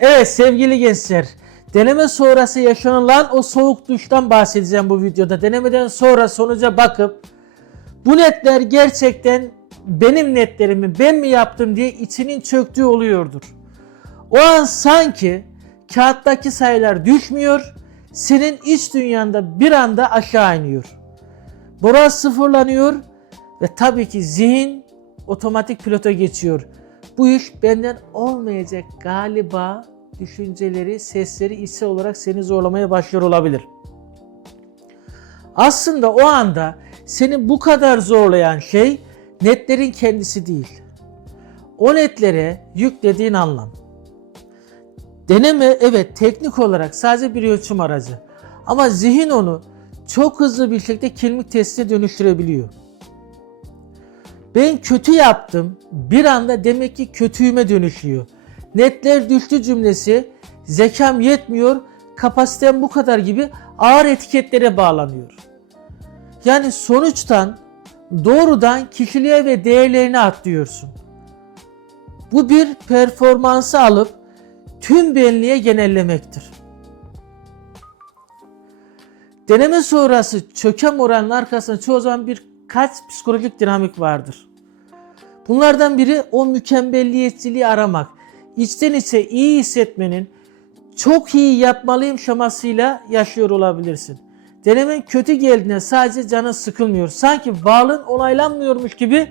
Evet sevgili gençler. Deneme sonrası yaşanılan o soğuk duştan bahsedeceğim bu videoda. Denemeden sonra sonuca bakıp bu netler gerçekten benim netlerimi ben mi yaptım diye içinin çöktüğü oluyordur. O an sanki kağıttaki sayılar düşmüyor, senin iç dünyanda bir anda aşağı iniyor. Boraz sıfırlanıyor ve tabii ki zihin otomatik pilota geçiyor. Bu iş benden olmayacak galiba düşünceleri, sesleri içsel olarak seni zorlamaya başlıyor olabilir. Aslında o anda seni bu kadar zorlayan şey netlerin kendisi değil. O netlere yüklediğin anlam. Deneme evet teknik olarak sadece bir ölçüm aracı. Ama zihin onu çok hızlı bir şekilde kimlik testine dönüştürebiliyor. Ben kötü yaptım. Bir anda demek ki kötüyüme dönüşüyor. Netler düştü cümlesi zekam yetmiyor, kapasitem bu kadar gibi ağır etiketlere bağlanıyor. Yani sonuçtan doğrudan kişiliğe ve değerlerine atlıyorsun. Bu bir performansı alıp tüm benliğe genellemektir. Deneme sonrası çökem oranının arkasında çoğu zaman birkaç psikolojik dinamik vardır. Bunlardan biri o mükemmelliyetçiliği aramak. İçten içe iyi hissetmenin çok iyi yapmalıyım şamasıyla yaşıyor olabilirsin. Denemen kötü geldiğinde sadece canın sıkılmıyor. Sanki varlığın onaylanmıyormuş gibi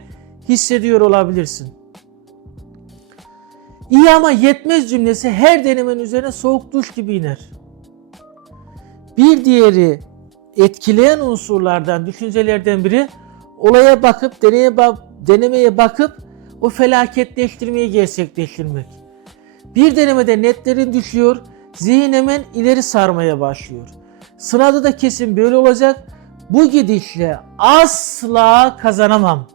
hissediyor olabilirsin. İyi ama yetmez cümlesi her denemenin üzerine soğuk duş gibi iner. Bir diğeri etkileyen unsurlardan, düşüncelerden biri olaya bakıp, deneye ba- denemeye bakıp o felaketleştirmeyi gerçekleştirmek. Bir denemede netlerin düşüyor, zihin hemen ileri sarmaya başlıyor. Sınavda da kesin böyle olacak. Bu gidişle asla kazanamam.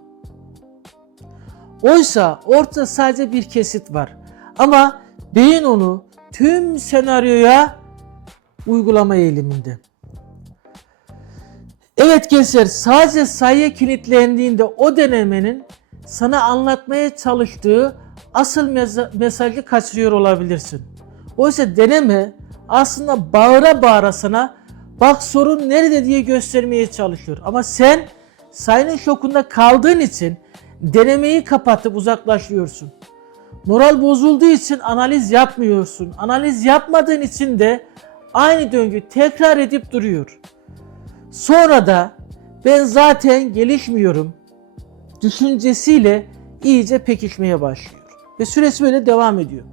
Oysa ortada sadece bir kesit var. Ama beyin onu tüm senaryoya uygulama eğiliminde. Evet gençler sadece sayıya kilitlendiğinde o denemenin sana anlatmaya çalıştığı asıl mesajı kaçırıyor olabilirsin. Oysa deneme aslında bağıra bağıra sana bak sorun nerede diye göstermeye çalışıyor. Ama sen sayının şokunda kaldığın için denemeyi kapatıp uzaklaşıyorsun. Moral bozulduğu için analiz yapmıyorsun. Analiz yapmadığın için de aynı döngü tekrar edip duruyor. Sonra da ben zaten gelişmiyorum düşüncesiyle iyice pekişmeye başlıyor. Ve süresi böyle devam ediyor.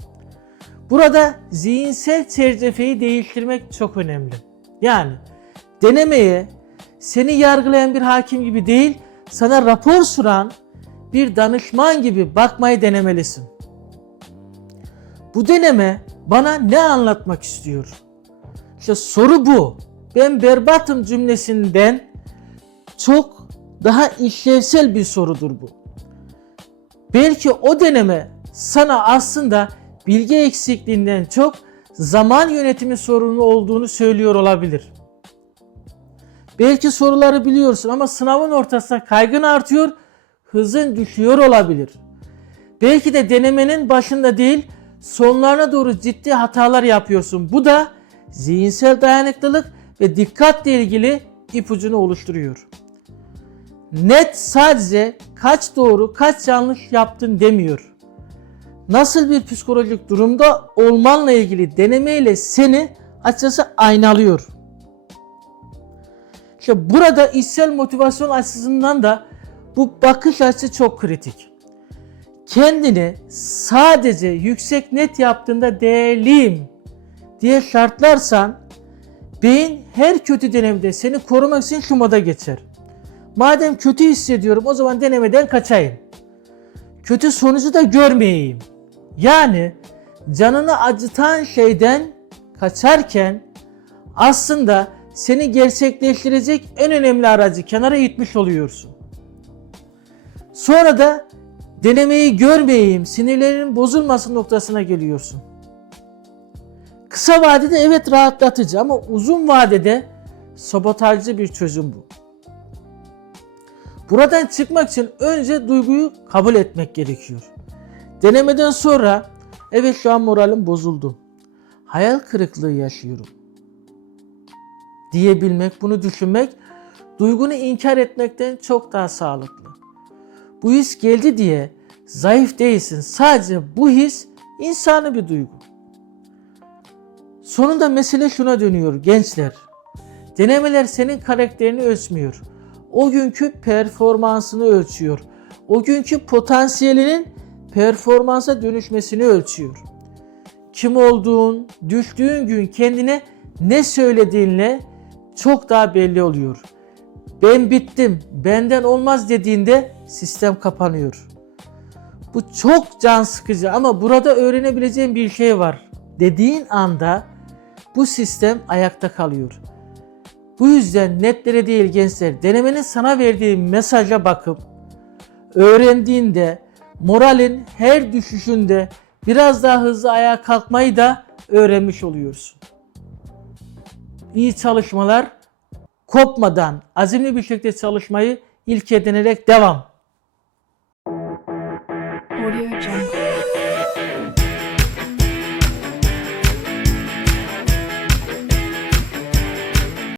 Burada zihinsel çerçeveyi değiştirmek çok önemli. Yani denemeye seni yargılayan bir hakim gibi değil, sana rapor sunan bir danışman gibi bakmayı denemelisin. Bu deneme bana ne anlatmak istiyor? İşte soru bu. Ben berbatım cümlesinden çok daha işlevsel bir sorudur bu. Belki o deneme sana aslında bilgi eksikliğinden çok zaman yönetimi sorunu olduğunu söylüyor olabilir. Belki soruları biliyorsun ama sınavın ortasında kaygın artıyor, hızın düşüyor olabilir. Belki de denemenin başında değil, sonlarına doğru ciddi hatalar yapıyorsun. Bu da zihinsel dayanıklılık ve dikkatle ilgili ipucunu oluşturuyor. Net sadece kaç doğru, kaç yanlış yaptın demiyor. Nasıl bir psikolojik durumda olmanla ilgili denemeyle seni açıkçası aynalıyor. İşte burada içsel motivasyon açısından da bu bakış açısı çok kritik. Kendini sadece yüksek net yaptığında değerliyim diye şartlarsan beyin her kötü denemede seni korumak için şu moda geçer. Madem kötü hissediyorum o zaman denemeden kaçayım. Kötü sonucu da görmeyeyim. Yani canını acıtan şeyden kaçarken aslında seni gerçekleştirecek en önemli aracı kenara itmiş oluyorsun. Sonra da denemeyi görmeyeyim, sinirlerin bozulmasın noktasına geliyorsun. Kısa vadede evet rahatlatıcı ama uzun vadede sabotajcı bir çözüm bu. Buradan çıkmak için önce duyguyu kabul etmek gerekiyor. Denemeden sonra evet şu an moralim bozuldu. hayal kırıklığı yaşıyorum diyebilmek, bunu düşünmek duygunu inkar etmekten çok daha sağlıklı. Bu his geldi diye zayıf değilsin. Sadece bu his insani bir duygu. Sonunda mesele şuna dönüyor gençler. Denemeler senin karakterini ölçmüyor. O günkü performansını ölçüyor. O günkü potansiyelinin performansa dönüşmesini ölçüyor. Kim olduğun, düştüğün gün kendine ne söylediğinle çok daha belli oluyor. Ben bittim, benden olmaz dediğinde sistem kapanıyor. Bu çok can sıkıcı ama burada öğrenebileceğim bir şey var. Dediğin anda bu sistem ayakta kalıyor. Bu yüzden netlere değil gençler denemenin sana verdiği mesaja bakıp öğrendiğinde moralin her düşüşünde biraz daha hızlı ayağa kalkmayı da öğrenmiş oluyorsun. İyi çalışmalar kopmadan azimli bir şekilde çalışmayı ilk edinerek devam.